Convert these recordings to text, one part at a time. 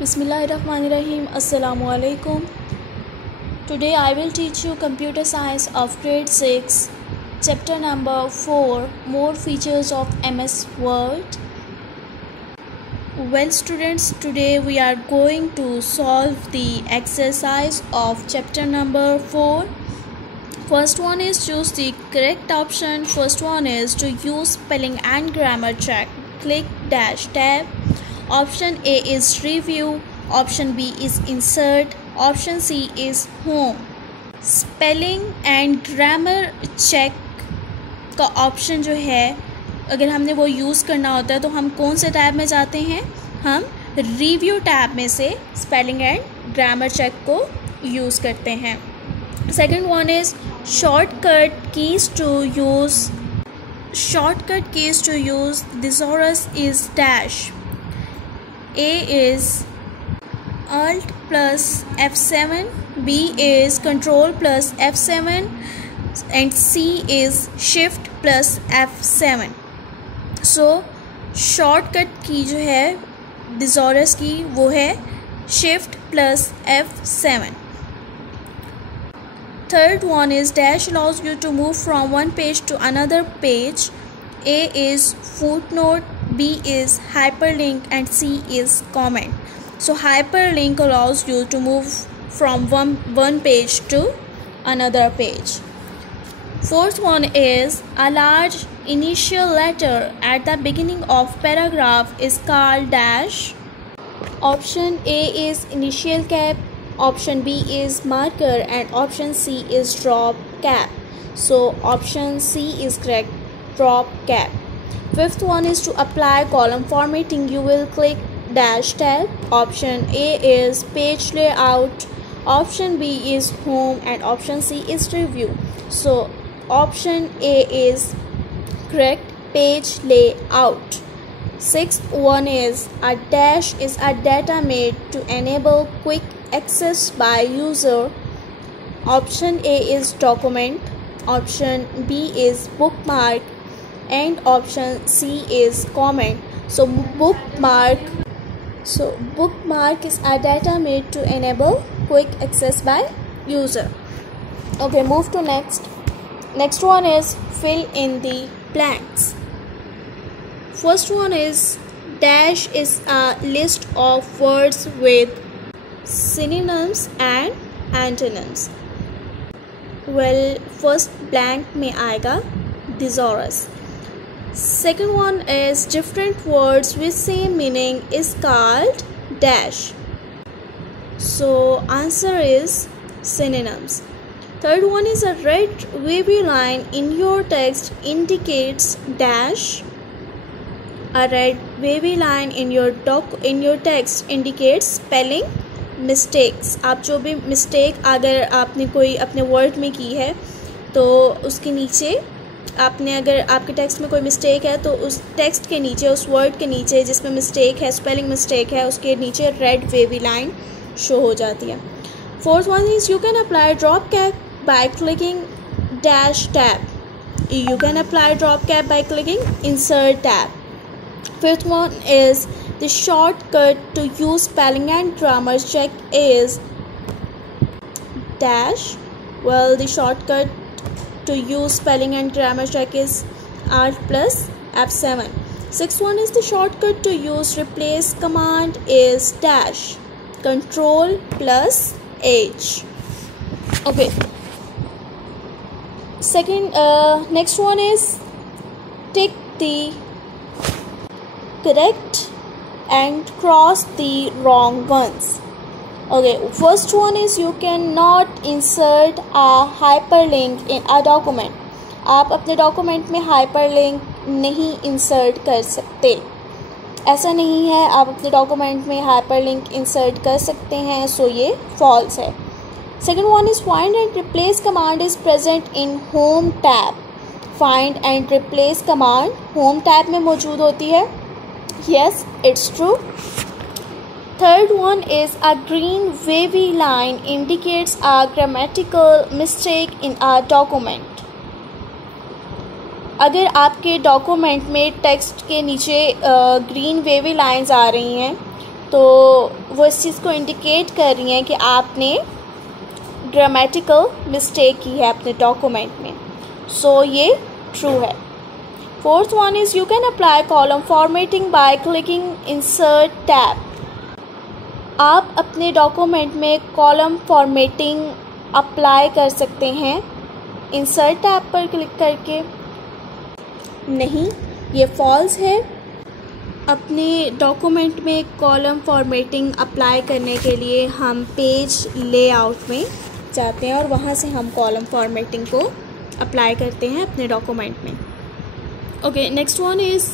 Bismillahirrahmanirrahim. Assalamu alaikum. Today I will teach you computer science of grade 6, chapter number 4, more features of MS Word. Well students, today we are going to solve the exercise of chapter number 4. First one is choose the correct option. First one is to use spelling and grammar check. Click dash tab. Option A is review, option B is insert, option C is home. Spelling and grammar check का option जो है अगर हमने वो use करना होता है तो हम कौन से टैब में जाते हैं? हम रिव्यू टैब में से स्पेलिंग एंड ग्रामर चेक को यूज़ करते हैं. Second one is shortcut keys to use. Shortcut keys to use thesaurus is dash. A is Alt plus F7, B is Control plus F7 and C is Shift plus F7. So shortcut की जो है thesaurus की वो है Shift plus F7. Third one is dash allows you to move from one page to another page. A is footnote, B is hyperlink and C is comment. So hyperlink allows you to move from one page to another page. Fourth one is a large initial letter at the beginning of paragraph is called dash. Option A is initial cap, option B is marker and option C is drop cap. So option C is correct. Drop cap. Fifth one is to apply column formatting. You will click dash tab. Option A is page layout, option B is home and option C is review. So option A is correct, page layout. Sixth one is a dash is a data made to enable quick access by user. Option A is document, option B is bookmark and option C is comment. So bookmark is a data made to enable quick access by user. Okay, move to next. Next one is fill in the blanks. First one is dash is a list of words with synonyms and antonyms. Well, first blank में आएगा thesaurus. Second one is different words with same meaning is called dash. So answer is synonyms. Third one is a red wavy line in your text indicates dash. A red wavy line in your text indicates spelling mistakes. आप जो भी mistake अगर आपने कोई अपने word में की है तो उसके नीचे आपने अगर आपके टेक्स्ट में कोई मिस्टेक है तो उस टेक्स्ट के नीचे उस वर्ड के नीचे जिसमें मिस्टेक है स्पेलिंग मिस्टेक है उसके नीचे रेड वेवी लाइन शो हो जाती है. Fourth one is you can apply drop cap by clicking dash tab. You can apply drop cap by clicking insert tab. Fifth one is the shortcut to use spelling and grammar check is dash. Well, the shortcut to use spelling and grammar check is Alt plus F7. Sixth one is the shortcut to use replace command is dash. Control plus H. Okay. Next one is tick the correct and cross the wrong ones. Okay, first one is you cannot insert a hyperlink in a document. आप अपने document में hyperlink नहीं insert कर सकते. ऐसा नहीं है आप अपने डॉक्यूमेंट में हाइपरलिंक इंसर्ट कर सकते हैं. सो ये फॉल्स है. Second one is find and replace command is present in home tab. Find and replace command home tab में मौजूद होती है. Yes, it's true. Third one is a green wavy line indicates a grammatical mistake in a document. अगर आपके document में text के नीचे green wavy lines आ रही हैं तो वो इस चीज़ को इंडिकेट कर रही हैं कि आपने ग्रामेटिकल मिस्टेक की है अपने डॉक्यूमेंट में, सो ये ट्रू है। Fourth one is you can apply column formatting bye clicking insert tab. आप अपने डॉक्यूमेंट में कॉलम फॉर्मेटिंग अप्लाई कर सकते हैं इंसर्ट टैब पर क्लिक करके। नहीं, ये फॉल्स है। अपने डॉक्यूमेंट में कॉलम फॉर्मेटिंग अप्लाई करने के लिए हम पेज लेआउट में जाते हैं और वहाँ से हम कॉलम फॉर्मेटिंग को अप्लाई करते हैं अपने डॉक्यूमेंट में। Okay, next one is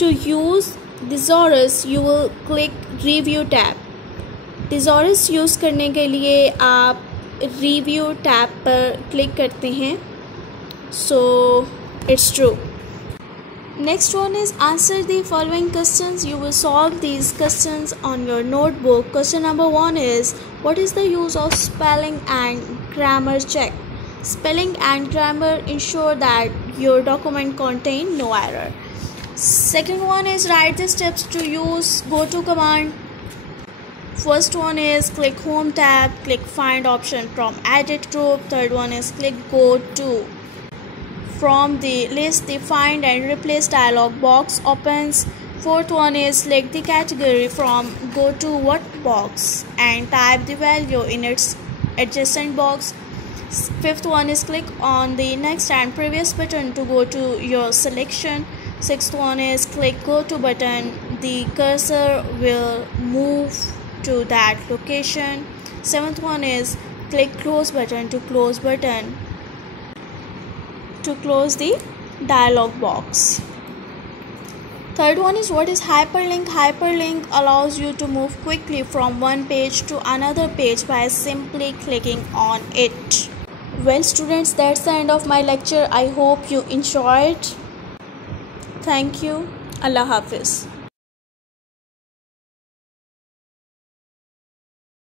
to use thesaurus you will click review tab. Thesaurus use करने के लिए आप रिव्यू टैब पर क्लिक करते हैं, so it's true. Next one is answer the following questions. You will solve these questions on your notebook. Question number 1 is what is the use of spelling and grammar check? Spelling and grammar ensure that your document contain no error. Second one is write the steps to use go-to command. First one is click home tab, click find option from edit group. Third one is click go to. From the list, the find and replace dialog box opens. Fourth one is select the category from go to what box and type the value in its adjacent box. Fifth one is click on the next and previous button to go to your selection. Sixth one is click go to button. The cursor will move to that location. Seventh one is click close button to close button to close the dialog box. Third one is what is hyperlink? Hyperlink allows you to move quickly from one page to another page by simply clicking on it. Well students, that's the end of my lecture. I hope you enjoyed. Thank you. Allah Hafiz.